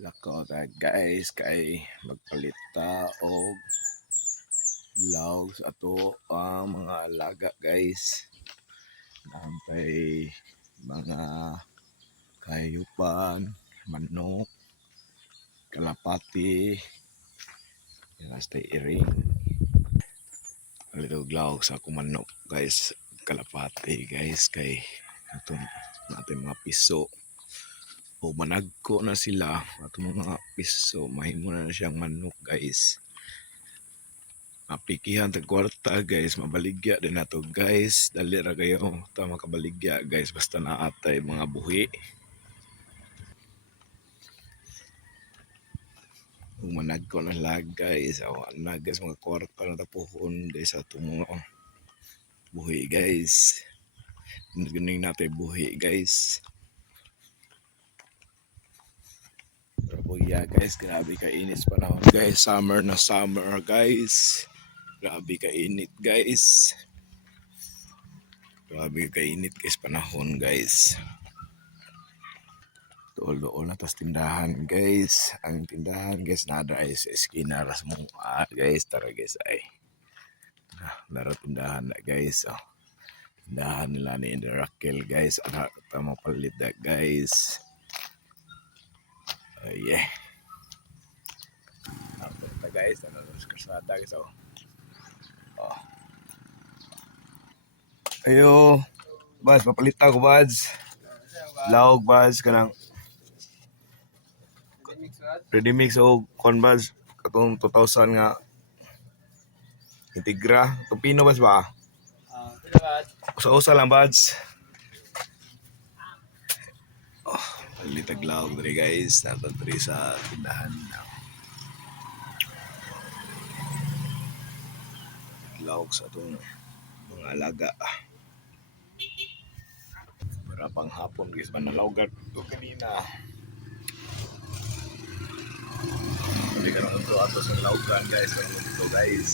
Lako ta guys kay magpalita og laog sa ato ang mga alaga guys. Nampay mga kayupan, manok, kalapati, stay iring. Palit og laog sa akong manok guys, kalapati guys kay atong natin mga piso. O managko na sila atong mga piso, mahimo na siyang manok guys. Mapikihan tag kwarta guys, mabaligya din nato guys. Dali ra kayo ta makabaligya guys basta naatay mga buhi. Kung managko na lag guys, awan na guys mga kwarta na tapuhon guys sa atong mga buhi guys. Ganing natin buhi guys. Pero yeah guys, grabe ka init panahon guys. Summer na summer guys. Grabe ka init guys. Grabe ka init guys panahon guys. Tuol-tuol na tas tindahan guys. Ang tindahan guys nada ay sa eskina ras mo guys. Tara guys ay. Laro tindahan na guys. Oh. Tindahan nila ni Indirakel guys. Ano tama palit na guys. Yeah. Ito guys. Ano sa kasada guys. Oh. Ayo. Bas, papalita ko Bads. Laog Bads kanang ready mix o corn Bads. Katong 2,000 nga integra. Itong pino Bads ba? Usa-usa lang Bads. Oh, palitag laog dali guys. Natang dali sa tindahan. Laog sa itong mga alaga. Para pang hapon guys, manalawgat ito kanina. Hindi ka naman ito ato sa laugan guys. Ito guys.